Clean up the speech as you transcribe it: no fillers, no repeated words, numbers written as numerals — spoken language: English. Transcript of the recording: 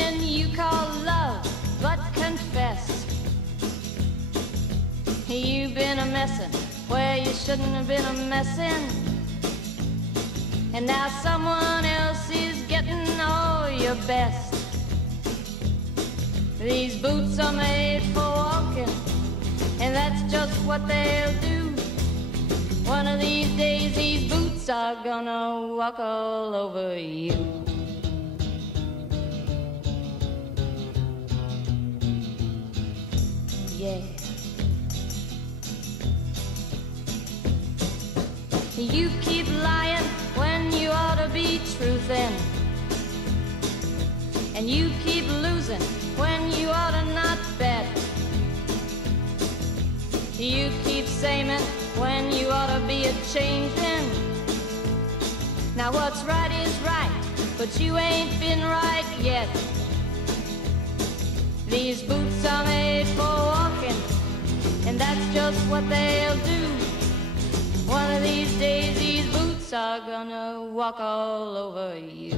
something you call love, but confess you've been a messin' where you shouldn't have been a messin', and now someone else is getting all your best. These boots are made for walking, and that's just what they'll do. One of these days these boots are gonna walk all over you. Yeah. You keep lying when you ought to be truthin', and you keep losing when you ought to not bet. You keep saying when you ought to be a-changin'. Now what's right is right, but you ain't been right yet. These boots are made for walking, and that's just what they'll do. One of these days these boots are gonna walk all over you.